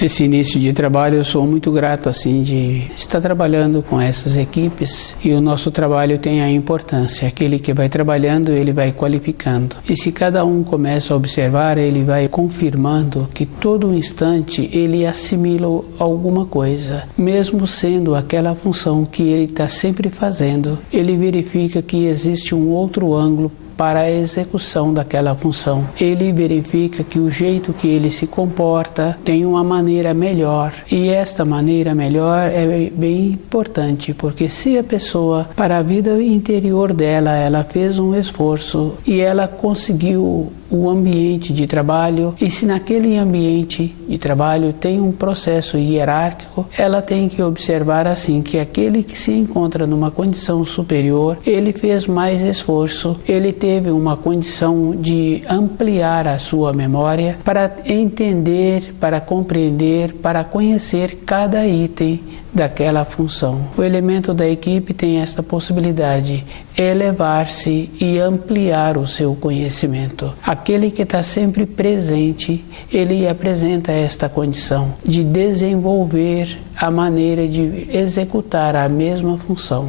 Esse início de trabalho eu sou muito grato assim de estar trabalhando com essas equipes, e o nosso trabalho tem a importância. Aquele que vai trabalhando, ele vai qualificando. E se cada um começa a observar, ele vai confirmando que todo instante ele assimila alguma coisa, mesmo sendo aquela função que ele está sempre fazendo, ele verifica que existe um outro ângulo para a execução daquela função. Ele verifica que o jeito que ele se comporta tem uma maneira melhor, e esta maneira melhor é bem importante, porque se a pessoa, para a vida interior dela, ela fez um esforço e ela conseguiu o ambiente de trabalho, e se naquele ambiente de trabalho tem um processo hierárquico, ela tem que observar assim que aquele que se encontra numa condição superior, ele fez mais esforço, ele teve uma condição de ampliar a sua memória para entender, para compreender, para conhecer cada item daquela função. O elemento da equipe tem esta possibilidade, elevar-se e ampliar o seu conhecimento. Aquele que está sempre presente, ele apresenta esta condição de desenvolver a maneira de executar a mesma função.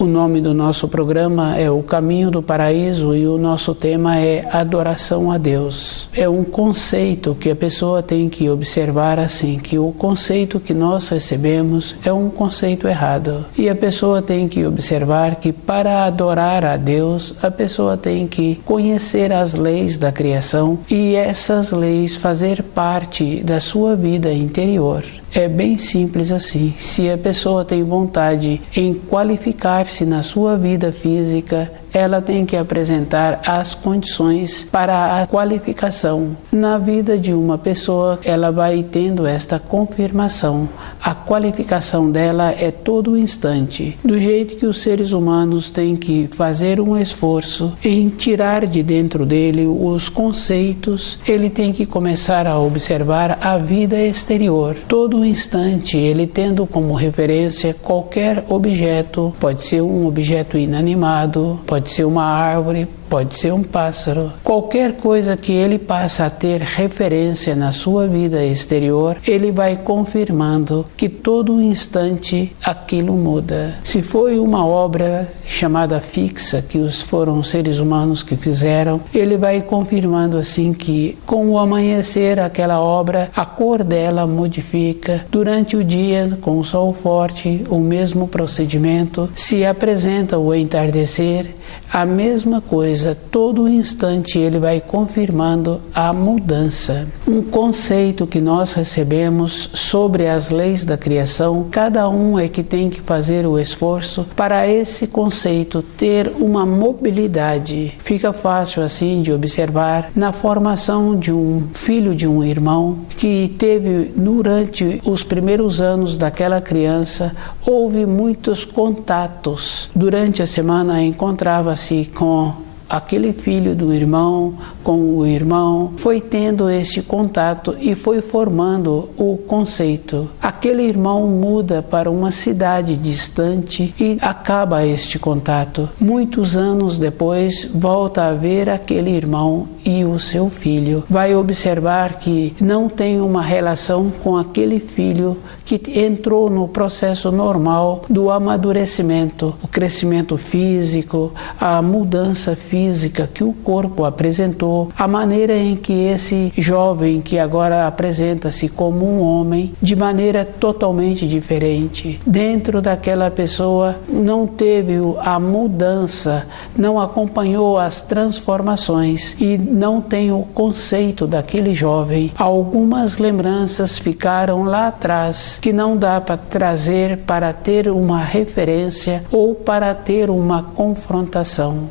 O nome do nosso programa é O Caminho do Paraíso, e o nosso tema é Adoração a Deus. É um conceito que a pessoa tem que observar assim, que o conceito que nós recebemos é um conceito errado. E a pessoa tem que observar que para adorar a Deus, a pessoa tem que conhecer as leis da criação e essas leis fazer parte da sua vida interior. É bem simples assim. Se a pessoa tem vontade em qualificar-se na sua vida física, ela tem que apresentar as condições para a qualificação. Na vida de uma pessoa, ela vai tendo esta confirmação. A qualificação dela é todo instante. Do jeito que os seres humanos têm que fazer um esforço em tirar de dentro dele os conceitos, ele tem que começar a observar a vida exterior. Todo instante, ele tendo como referência qualquer objeto, pode ser um objeto inanimado, pode ser uma árvore, pode ser um pássaro. Qualquer coisa que ele passa a ter referência na sua vida exterior, ele vai confirmando que todo instante aquilo muda. Se foi uma obra chamada fixa, que foram os seres humanos que fizeram, ele vai confirmando assim que com o amanhecer aquela obra, a cor dela modifica. Durante o dia, com o sol forte, o mesmo procedimento. Se apresenta o entardecer, a mesma coisa, todo instante ele vai confirmando a mudança. Um conceito que nós recebemos sobre as leis da criação, cada um é que tem que fazer o esforço para esse conceito ter uma mobilidade. Fica fácil assim de observar na formação de um filho de um irmão que teve durante os primeiros anos daquela criança, houve muitos contatos. Durante a semana encontrava-se com aquele filho do irmão, com o irmão, foi tendo este contato e foi formando o conceito. Aquele irmão muda para uma cidade distante e acaba este contato. Muitos anos depois, volta a ver aquele irmão e o seu filho. Vai observar que não tem uma relação com aquele filho que entrou no processo normal do amadurecimento, o crescimento físico, a mudança física que o corpo apresentou, a maneira em que esse jovem que agora apresenta-se como um homem, de maneira totalmente diferente. Dentro daquela pessoa não teve a mudança, não acompanhou as transformações e não tem o conceito daquele jovem. Algumas lembranças ficaram lá atrás que não dá para trazer para ter uma referência ou para ter uma confrontação.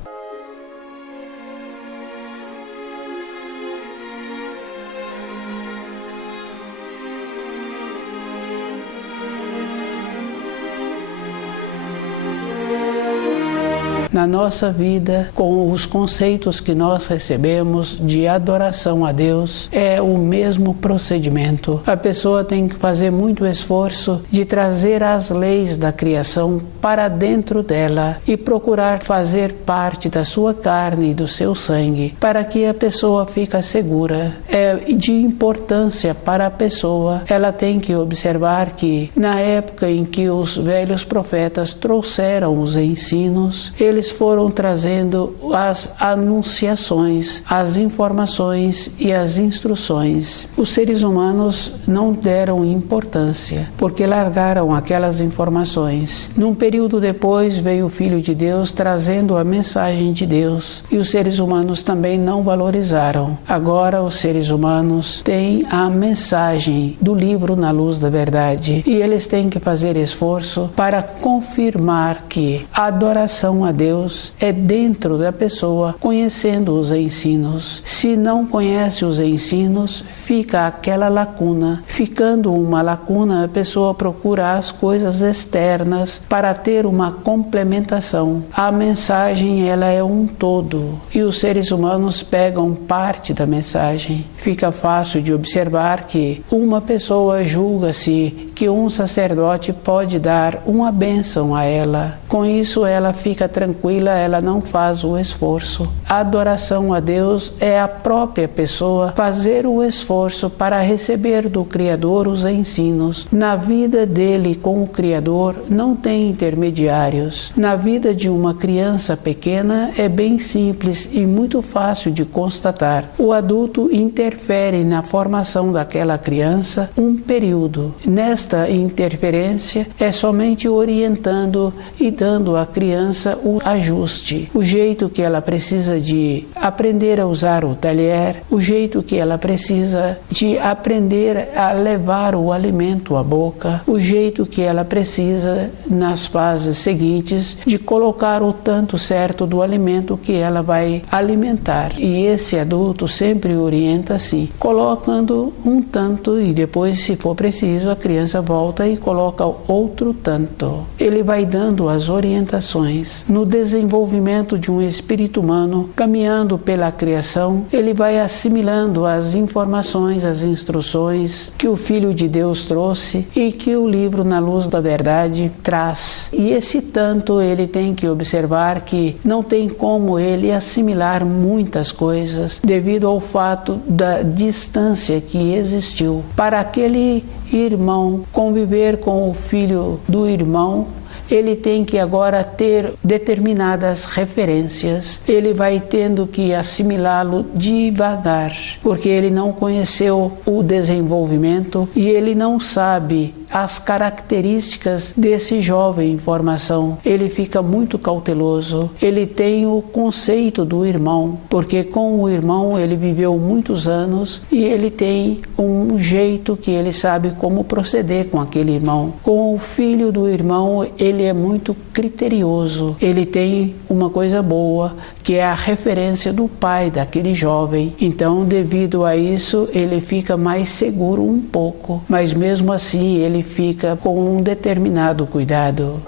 na nossa vida, com os conceitos que nós recebemos de adoração a Deus, é o mesmo procedimento. A pessoa tem que fazer muito esforço de trazer as leis da criação para dentro dela e procurar fazer parte da sua carne e do seu sangue, para que a pessoa fique segura. É de importância para a pessoa. Ela tem que observar que na época em que os velhos profetas trouxeram os ensinos, eles foram trazendo as anunciações, as informações e as instruções. Os seres humanos não deram importância, porque largaram aquelas informações. Num período depois veio o Filho de Deus trazendo a mensagem de Deus, e os seres humanos também não valorizaram. Agora os seres humanos têm a mensagem do livro Na Luz da Verdade, e eles têm que fazer esforço para confirmar que a adoração a Deus é dentro da pessoa, conhecendo os ensinos. Se não conhece os ensinos, fica aquela lacuna. Ficando uma lacuna, a pessoa procura as coisas externas para ter uma complementação. A mensagem, ela é um todo, e os seres humanos pegam parte da mensagem. Fica fácil de observar que uma pessoa julga-se que um sacerdote pode dar uma bênção a ela. Com isso, ela fica tranquila, ela não faz o esforço. A adoração a Deus é a própria pessoa fazer o esforço para receber do Criador os ensinos. Na vida dele com o Criador não tem intermediários. Na vida de uma criança pequena é bem simples e muito fácil de constatar. O adulto interfere na formação daquela criança um período. Nesta interferência é somente orientando e dando à criança o ajuste, o jeito que ela precisa de aprender a usar o talher, o jeito que ela precisa de aprender a levar o alimento à boca, o jeito que ela precisa nas fases seguintes de colocar o tanto certo do alimento que ela vai alimentar. E esse adulto sempre orienta assim, colocando um tanto e depois, se for preciso, a criança volta e coloca outro tanto. Ele vai dando as orientações. No desenvolvimento de um espírito humano, caminhando pela criação, ele vai assimilando as informações, as instruções que o Filho de Deus trouxe e que o livro Na Luz da Verdade traz. E esse tanto ele tem que observar que não tem como ele assimilar muitas coisas devido ao fato da distância que existiu. Para aquele irmão conviver com o filho do irmão, ele tem que agora ter determinadas referências. Ele vai tendo que assimilá-lo devagar, porque ele não conheceu o desenvolvimento e ele não sabe as características desse jovem em formação. Ele fica muito cauteloso. Ele tem o conceito do irmão, porque com o irmão ele viveu muitos anos e ele tem um jeito que ele sabe como proceder com aquele irmão. Com o filho do irmão, ele é muito criterioso. Ele tem uma coisa boa, que é a referência do pai daquele jovem. Então, devido a isso, ele fica mais seguro um pouco, mas mesmo assim ele fica com um determinado cuidado.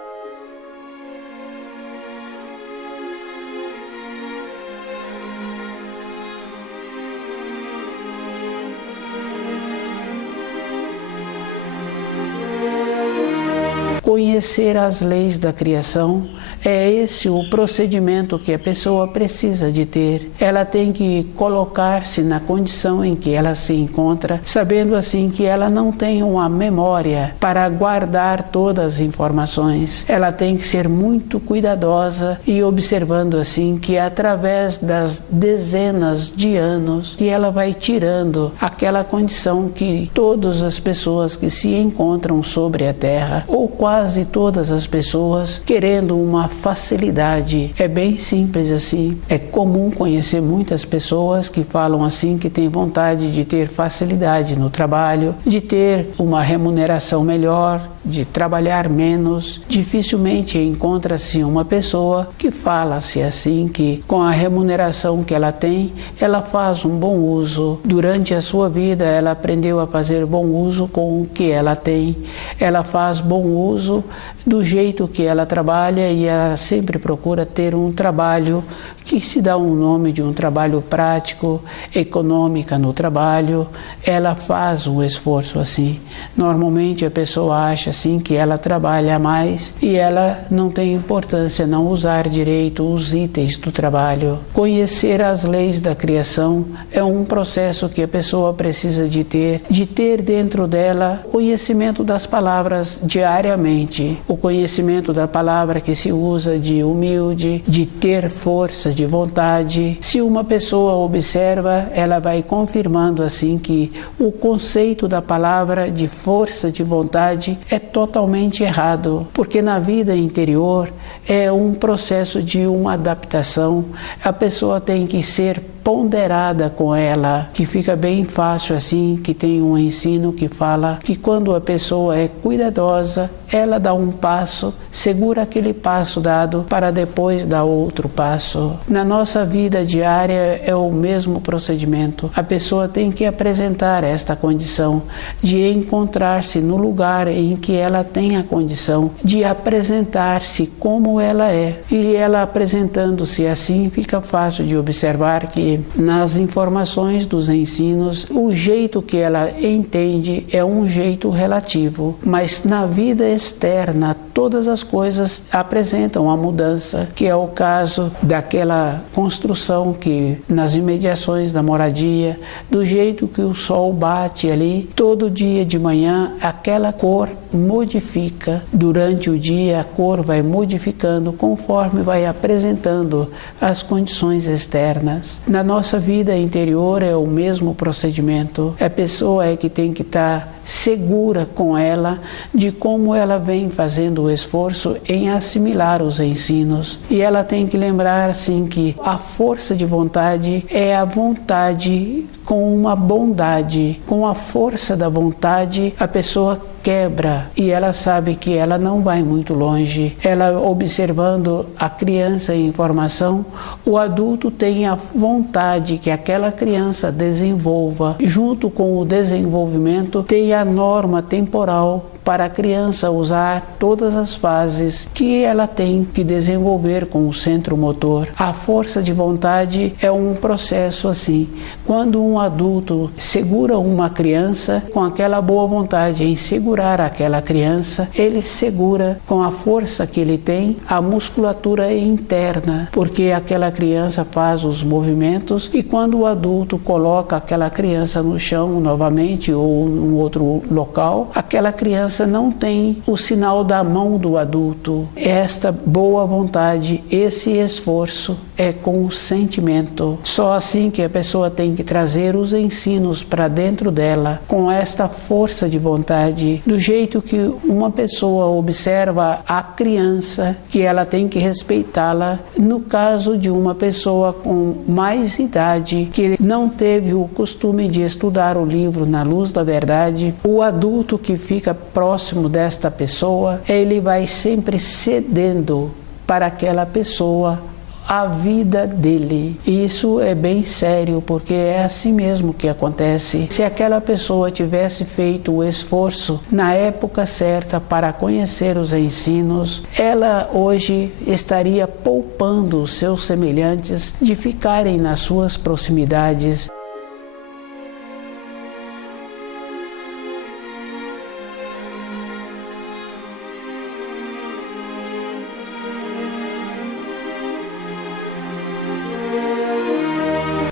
Conhecer as leis da criação é esse o procedimento que a pessoa precisa de ter. Ela tem que colocar-se na condição em que ela se encontra, sabendo assim que ela não tem uma memória para guardar todas as informações. Ela tem que ser muito cuidadosa e observando assim que através das dezenas de anos que ela vai tirando aquela condição que todas as pessoas que se encontram sobre a Terra, ou quase todas as pessoas, querendo uma facilidade. É bem simples assim. É comum conhecer muitas pessoas que falam assim que têm vontade de ter facilidade no trabalho, de ter uma remuneração melhor, de trabalhar menos. Dificilmente encontra-se uma pessoa que fala-se assim que com a remuneração que ela tem, ela faz um bom uso. Durante a sua vida, ela aprendeu a fazer bom uso com o que ela tem. Ela faz bom uso do jeito que ela trabalha e ela sempre procura ter um trabalho que se dá um nome de um trabalho prático, econômica no trabalho, ela faz um esforço assim. Normalmente a pessoa acha assim que ela trabalha mais e ela não tem importância não usar direito os itens do trabalho. Conhecer as leis da criação é um processo que a pessoa precisa de ter dentro dela conhecimento das palavras diariamente, o conhecimento da palavra que se usa de humilde, de ter força de vontade. Se uma pessoa observa, ela vai confirmando assim que o conceito da palavra de força de vontade é totalmente errado, porque na vida interior é um processo de uma adaptação. A pessoa tem que ser ponderada com ela, que fica bem fácil assim, que tem um ensino que fala que quando a pessoa é cuidadosa, ela dá um passo, segura aquele passo dado para depois dar outro passo. Na nossa vida diária é o mesmo procedimento. A pessoa tem que apresentar esta condição de encontrar-se no lugar em que ela tem a condição de apresentar-se como ela é. E ela apresentando-se assim, fica fácil de observar que nas informações dos ensinos, o jeito que ela entende é um jeito relativo, mas na vida externa todas as coisas apresentam a mudança, que é o caso daquela construção que nas imediações da moradia, do jeito que o sol bate ali, todo dia de manhã aquela cor modifica. Durante o dia a cor vai modificando conforme vai apresentando as condições externas. Na nossa vida interior é o mesmo procedimento. A pessoa é que tem que estar segura com ela de como ela vem fazendo o esforço em assimilar os ensinos. E ela tem que lembrar assim que a força de vontade é a vontade com uma bondade. Com a força da vontade a pessoa quebra e ela sabe que ela não vai muito longe. Ela observando a criança em formação, o adulto tem a vontade que aquela criança desenvolva. Junto com o desenvolvimento tem a norma temporal para a criança usar todas as fases que ela tem que desenvolver com o centro motor. A força de vontade é um processo assim. Quando um adulto segura uma criança com aquela boa vontade em segurar aquela criança, ele segura com a força que ele tem a musculatura interna, porque aquela criança faz os movimentos e quando o adulto coloca aquela criança no chão novamente ou em outro local, aquela criança não tem o sinal da mão do adulto. Esta boa vontade, esse esforço é com o sentimento. Só assim que a pessoa tem que trazer os ensinos para dentro dela, com esta força de vontade, do jeito que uma pessoa observa a criança, que ela tem que respeitá-la. No caso de uma pessoa com mais idade, que não teve o costume de estudar o livro Na Luz da Verdade, o adulto que fica próximo desta pessoa, ele vai sempre cedendo para aquela pessoa a vida dele. Isso é bem sério, porque é assim mesmo que acontece. Se aquela pessoa tivesse feito o esforço na época certa para conhecer os ensinos, ela hoje estaria poupando os seus semelhantes de ficarem nas suas proximidades.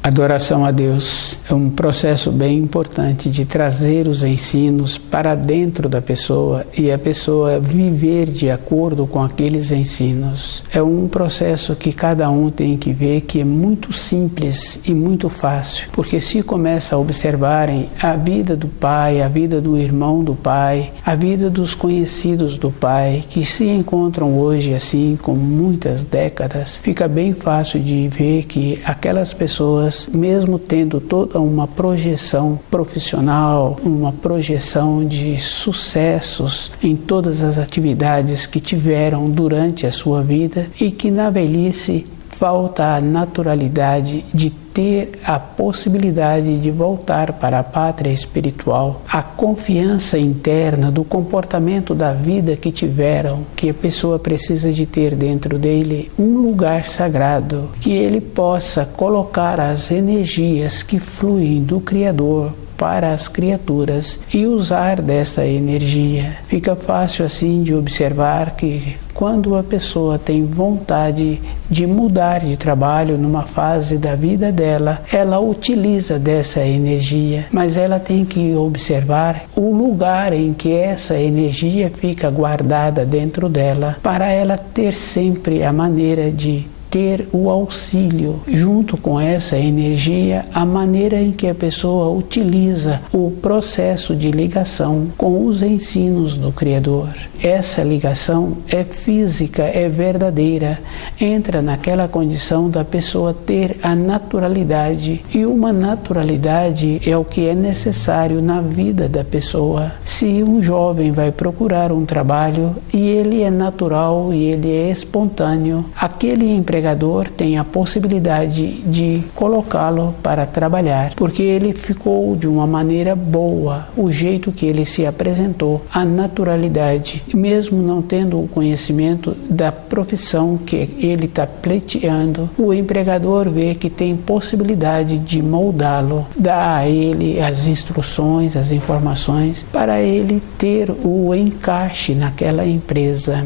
Adoração a Deus é um processo bem importante de trazer os ensinos para dentro da pessoa e a pessoa viver de acordo com aqueles ensinos. É um processo que cada um tem que ver que é muito simples e muito fácil, porque se começa a observarem a vida do pai, a vida do irmão do pai, a vida dos conhecidos do pai, que se encontram hoje assim com muitas décadas, fica bem fácil de ver que aquelas pessoas, mesmo tendo toda uma projeção profissional, uma projeção de sucessos em todas as atividades que tiveram durante a sua vida e que na velhice falta a naturalidade de ter a possibilidade de voltar para a pátria espiritual, a confiança interna do comportamento da vida que tiveram, que a pessoa precisa de ter dentro dele um lugar sagrado, que ele possa colocar as energias que fluem do Criador para as criaturas e usar dessa energia. Fica fácil assim de observar que quando a pessoa tem vontade de mudar de trabalho numa fase da vida dela, ela utiliza dessa energia, mas ela tem que observar o lugar em que essa energia fica guardada dentro dela, para ela ter sempre a maneira de ter o auxílio, junto com essa energia, a maneira em que a pessoa utiliza o processo de ligação com os ensinos do Criador. Essa ligação é física, é verdadeira, entra naquela condição da pessoa ter a naturalidade, e uma naturalidade é o que é necessário na vida da pessoa. Se um jovem vai procurar um trabalho e ele é natural e ele é espontâneo, aquele empregador tem a possibilidade de colocá-lo para trabalhar, porque ele ficou de uma maneira boa, o jeito que ele se apresentou, a naturalidade, mesmo não tendo o conhecimento da profissão que ele está pleiteando, o empregador vê que tem possibilidade de moldá-lo, dá a ele as instruções, as informações, para ele ter o encaixe naquela empresa.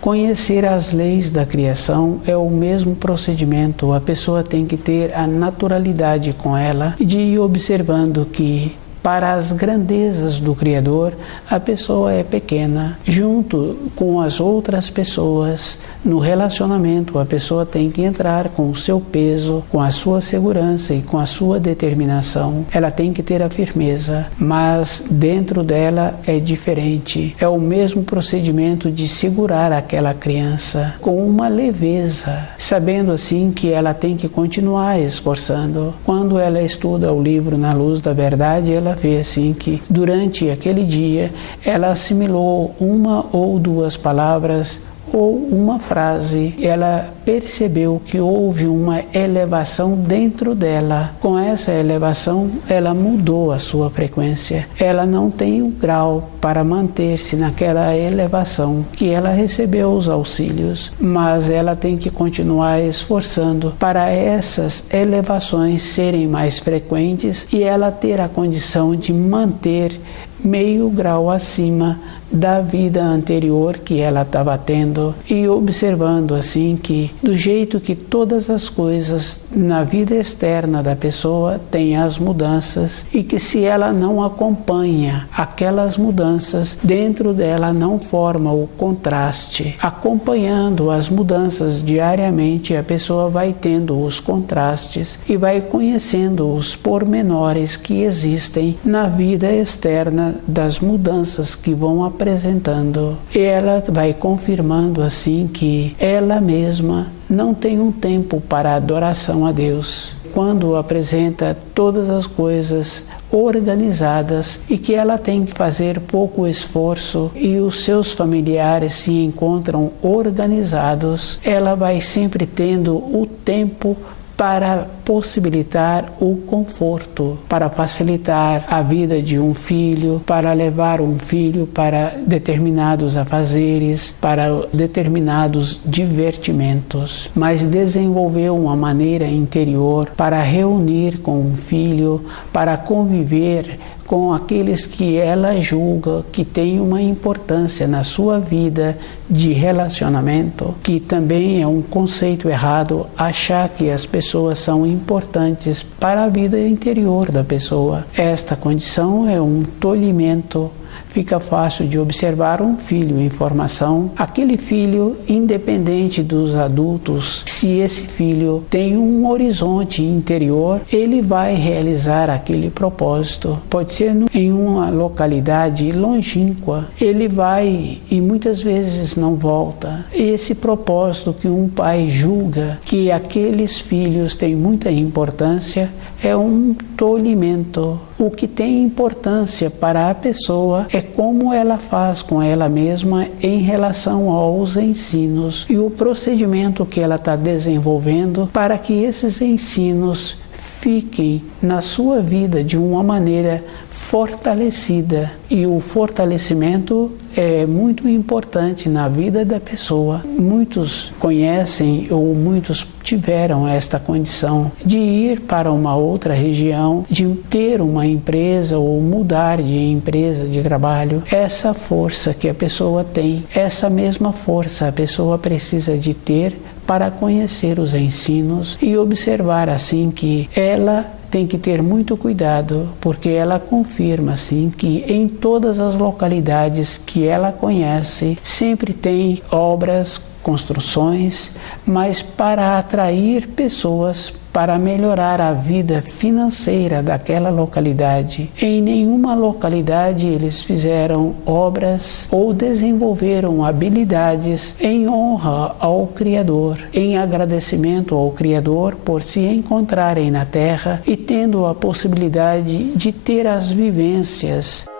Conhecer as leis da criação é o mesmo procedimento. A pessoa tem que ter a naturalidade com ela, de ir observando que para as grandezas do Criador, a pessoa é pequena. Junto com as outras pessoas, no relacionamento, a pessoa tem que entrar com o seu peso, com a sua segurança e com a sua determinação. Ela tem que ter a firmeza, mas dentro dela é diferente. É o mesmo procedimento de segurar aquela criança com uma leveza, sabendo assim que ela tem que continuar esforçando. Quando ela estuda o livro Na Luz da Verdade, ela vê assim que durante aquele dia ela assimilou uma ou duas palavras ou uma frase, ela percebeu que houve uma elevação dentro dela. Com essa elevação, ela mudou a sua frequência. Ela não tem o grau para manter-se naquela elevação que ela recebeu os auxílios, mas ela tem que continuar esforçando para essas elevações serem mais frequentes e ela ter a condição de manter meio grau acima da vida anterior que ela estava tendo, e observando assim que do jeito que todas as coisas na vida externa da pessoa têm as mudanças, e que se ela não acompanha aquelas mudanças, dentro dela não forma o contraste. Acompanhando as mudanças diariamente, a pessoa vai tendo os contrastes e vai conhecendo os pormenores que existem na vida externa das mudanças que vão apresentando. E ela vai confirmando assim que ela mesma não tem um tempo para adoração a Deus. Quando apresenta todas as coisas organizadas e que ela tem que fazer pouco esforço e os seus familiares se encontram organizados, ela vai sempre tendo o tempo para possibilitar o conforto, para facilitar a vida de um filho, para levar um filho para determinados afazeres, para determinados divertimentos, mas desenvolver uma maneira interior para reunir com um filho, para conviver com aqueles que ela julga que têm uma importância na sua vida de relacionamento, que também é um conceito errado achar que as pessoas são importantes para a vida interior da pessoa. Esta condição é um tolimento. Fica fácil de observar um filho em formação. Aquele filho, independente dos adultos, se esse filho tem um horizonte interior, ele vai realizar aquele propósito. Pode ser em uma localidade longínqua. Ele vai e muitas vezes não volta. Esse propósito que um pai julga que aqueles filhos têm muita importância é um tolimento. O que tem importância para a pessoa é como ela faz com ela mesma em relação aos ensinos e o procedimento que ela está desenvolvendo para que esses ensinos fiquem na sua vida de uma maneira fortalecida. E o fortalecimento é muito importante na vida da pessoa. Muitos conhecem ou muitos tiveram esta condição de ir para uma outra região, de ter uma empresa ou mudar de empresa de trabalho. Essa força que a pessoa tem, essa mesma força a pessoa precisa de ter para conhecer os ensinos e observar assim que ela tem que ter muito cuidado, porque ela confirma assim que em todas as localidades que ela conhece sempre tem obras, construções, mas para atrair pessoas para melhorar a vida financeira daquela localidade. Em nenhuma localidade eles fizeram obras ou desenvolveram habilidades em honra ao Criador, em agradecimento ao Criador por se encontrarem na Terra e tendo a possibilidade de ter as vivências.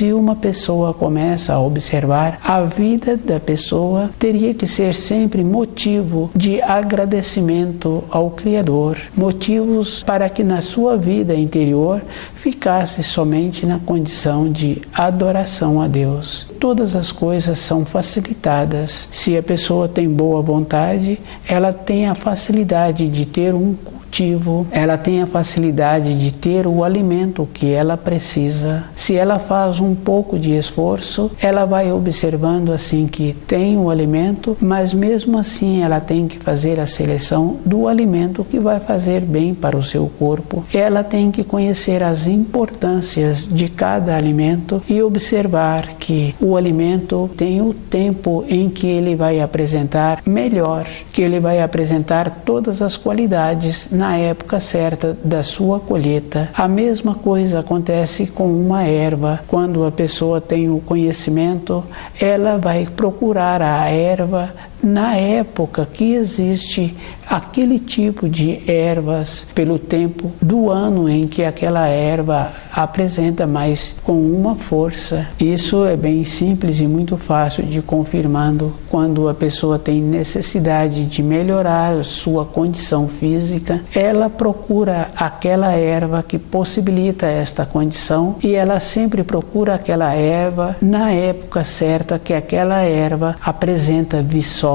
Se uma pessoa começa a observar, a vida da pessoa teria que ser sempre motivo de agradecimento ao Criador, motivos para que na sua vida interior ficasse somente na condição de adoração a Deus. Todas as coisas são facilitadas. Se a pessoa tem boa vontade, ela tem a facilidade de ter um cultivo, ela tem a facilidade de ter o alimento que ela precisa. Se ela faz um pouco de esforço, ela vai observando assim que tem o alimento, mas mesmo assim ela tem que fazer a seleção do alimento que vai fazer bem para o seu corpo. Ela tem que conhecer as importâncias de cada alimento e observar que o alimento tem o tempo em que ele vai apresentar melhor, que ele vai apresentar todas as qualidades na época certa da sua colheita. A mesma coisa acontece com uma erva. Quando a pessoa tem o conhecimento, ela vai procurar a erva na época que existe aquele tipo de ervas, pelo tempo do ano em que aquela erva apresenta mais com uma força. Isso é bem simples e muito fácil de confirmando. Quando a pessoa tem necessidade de melhorar a sua condição física, ela procura aquela erva que possibilita esta condição e ela sempre procura aquela erva na época certa que aquela erva apresenta viçosa.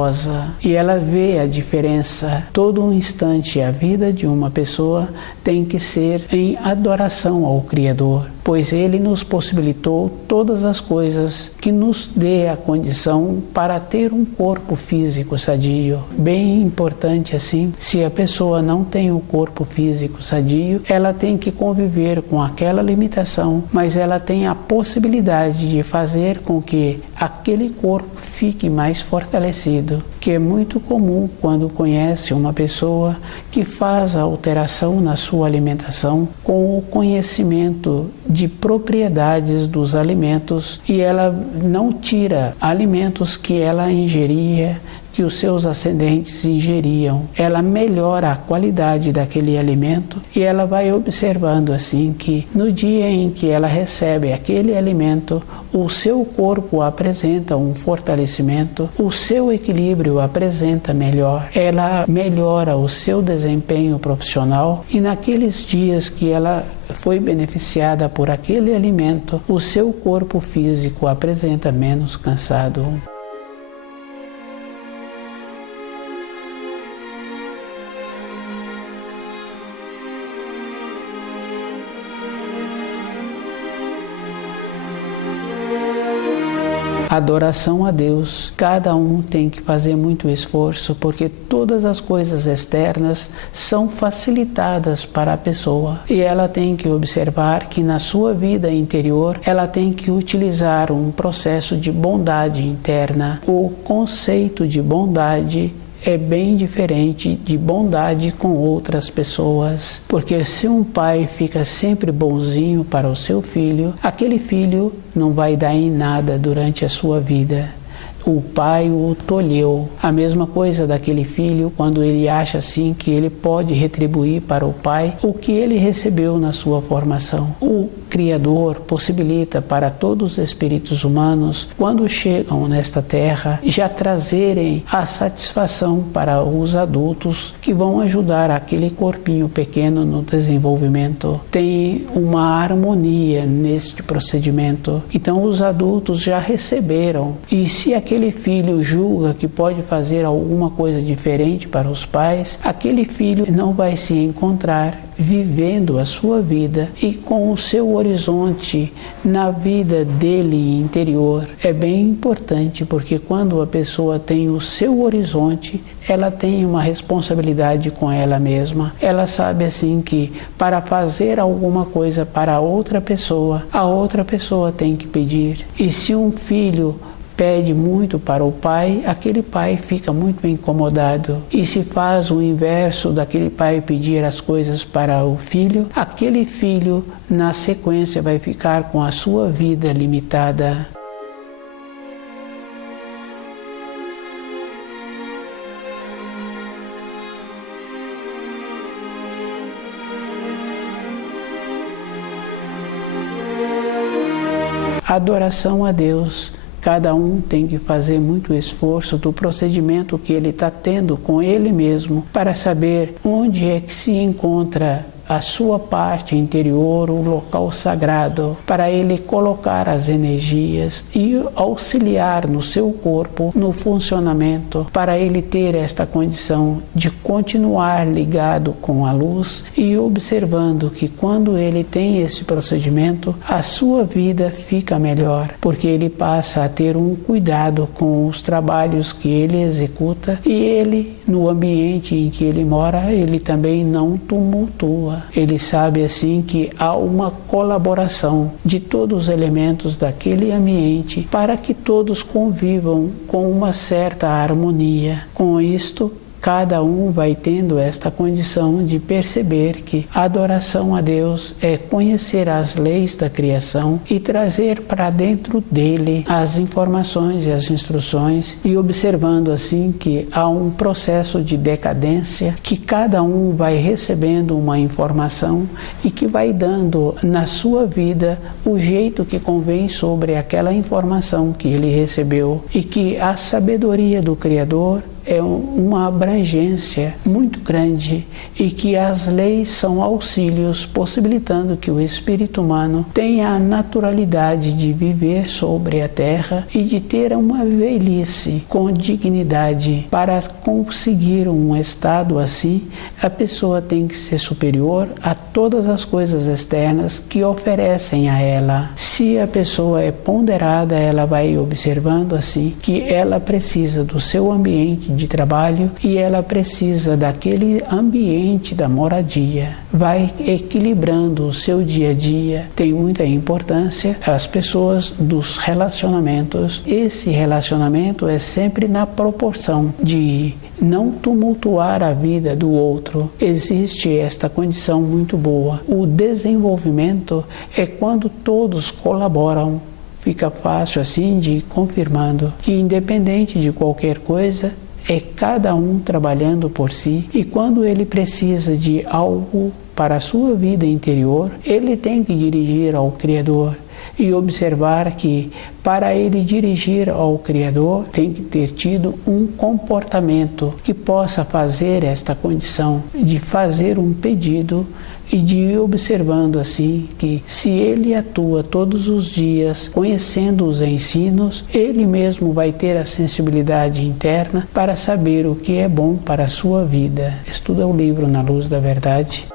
E ela vê a diferença. Todo um instante a vida de uma pessoa tem que ser em adoração ao Criador, pois Ele nos possibilitou todas as coisas que nos dê a condição para ter um corpo físico sadio. Bem importante assim, se a pessoa não tem o corpo físico sadio, ela tem que conviver com aquela limitação, mas ela tem a possibilidade de fazer com que aquele corpo fique mais fortalecido, que é muito comum quando conhece uma pessoa que faz a alteração na sua alimentação com o conhecimento de propriedades dos alimentos e ela não tira alimentos que ela ingeria, que os seus ascendentes ingeriam. Ela melhora a qualidade daquele alimento e ela vai observando assim que no dia em que ela recebe aquele alimento, o seu corpo apresenta um fortalecimento, o seu equilíbrio apresenta melhor, ela melhora o seu desempenho profissional e naqueles dias que ela foi beneficiada por aquele alimento, o seu corpo físico apresenta menos cansado. Adoração a Deus, cada um tem que fazer muito esforço, porque todas as coisas externas são facilitadas para a pessoa e ela tem que observar que na sua vida interior ela tem que utilizar um processo de bondade interna. O conceito de bondade é bem diferente de bondade com outras pessoas. Porque se um pai fica sempre bonzinho para o seu filho, aquele filho não vai dar em nada durante a sua vida. O pai o tolheu. A mesma coisa daquele filho quando ele acha assim que ele pode retribuir para o pai o que ele recebeu na sua formação. O Criador possibilita para todos os espíritos humanos, quando chegam nesta terra, já trazerem a satisfação para os adultos que vão ajudar aquele corpinho pequeno no desenvolvimento. Tem uma harmonia neste procedimento. Então os adultos já receberam. E se aquele filho julga que pode fazer alguma coisa diferente para os pais, aquele filho não vai se encontrar vivendo a sua vida e com o seu horizonte na vida dele interior. É bem importante porque quando a pessoa tem o seu horizonte, ela tem uma responsabilidade com ela mesma. Ela sabe assim que para fazer alguma coisa para outra pessoa, a outra pessoa tem que pedir. E se um filho pede muito para o pai, aquele pai fica muito incomodado. E se faz o inverso daquele pai pedir as coisas para o filho, aquele filho na sequência vai ficar com a sua vida limitada. Adoração a Deus. Cada um tem que fazer muito esforço do procedimento que ele está tendo com ele mesmo para saber onde é que se encontra a sua parte interior, o local sagrado, para ele colocar as energias e auxiliar no seu corpo, no funcionamento, para ele ter esta condição de continuar ligado com a luz e observando que quando ele tem esse procedimento, a sua vida fica melhor, porque ele passa a ter um cuidado com os trabalhos que ele executa e ele, no ambiente em que ele mora, ele também não tumultua. Ele sabe assim que há uma colaboração de todos os elementos daquele ambiente para que todos convivam com uma certa harmonia. Com isto, cada um vai tendo esta condição de perceber que a adoração a Deus é conhecer as leis da criação e trazer para dentro dele as informações e as instruções e observando assim que há um processo de decadência que cada um vai recebendo uma informação e que vai dando na sua vida o jeito que convém sobre aquela informação que ele recebeu e que a sabedoria do Criador é uma abrangência muito grande e que as leis são auxílios possibilitando que o espírito humano tenha a naturalidade de viver sobre a terra e de ter uma velhice com dignidade. Para conseguir um estado assim, a pessoa tem que ser superior a todas as coisas externas que oferecem a ela. Se a pessoa é ponderada, ela vai observando assim que ela precisa do seu ambiente de trabalho e ela precisa daquele ambiente da moradia. Vai equilibrando o seu dia a dia. Tem muita importância as pessoas dos relacionamentos. Esse relacionamento é sempre na proporção de não tumultuar a vida do outro. Existe esta condição muito boa. O desenvolvimento é quando todos colaboram. Fica fácil assim de ir confirmando que independente de qualquer coisa, é cada um trabalhando por si e quando ele precisa de algo para a sua vida interior, ele tem que dirigir ao Criador e observar que para ele dirigir ao Criador tem que ter tido um comportamento que possa fazer esta condição de fazer um pedido e de ir observando assim que se ele atua todos os dias conhecendo os ensinos, ele mesmo vai ter a sensibilidade interna para saber o que é bom para a sua vida. Estuda o livro Na Luz da Verdade.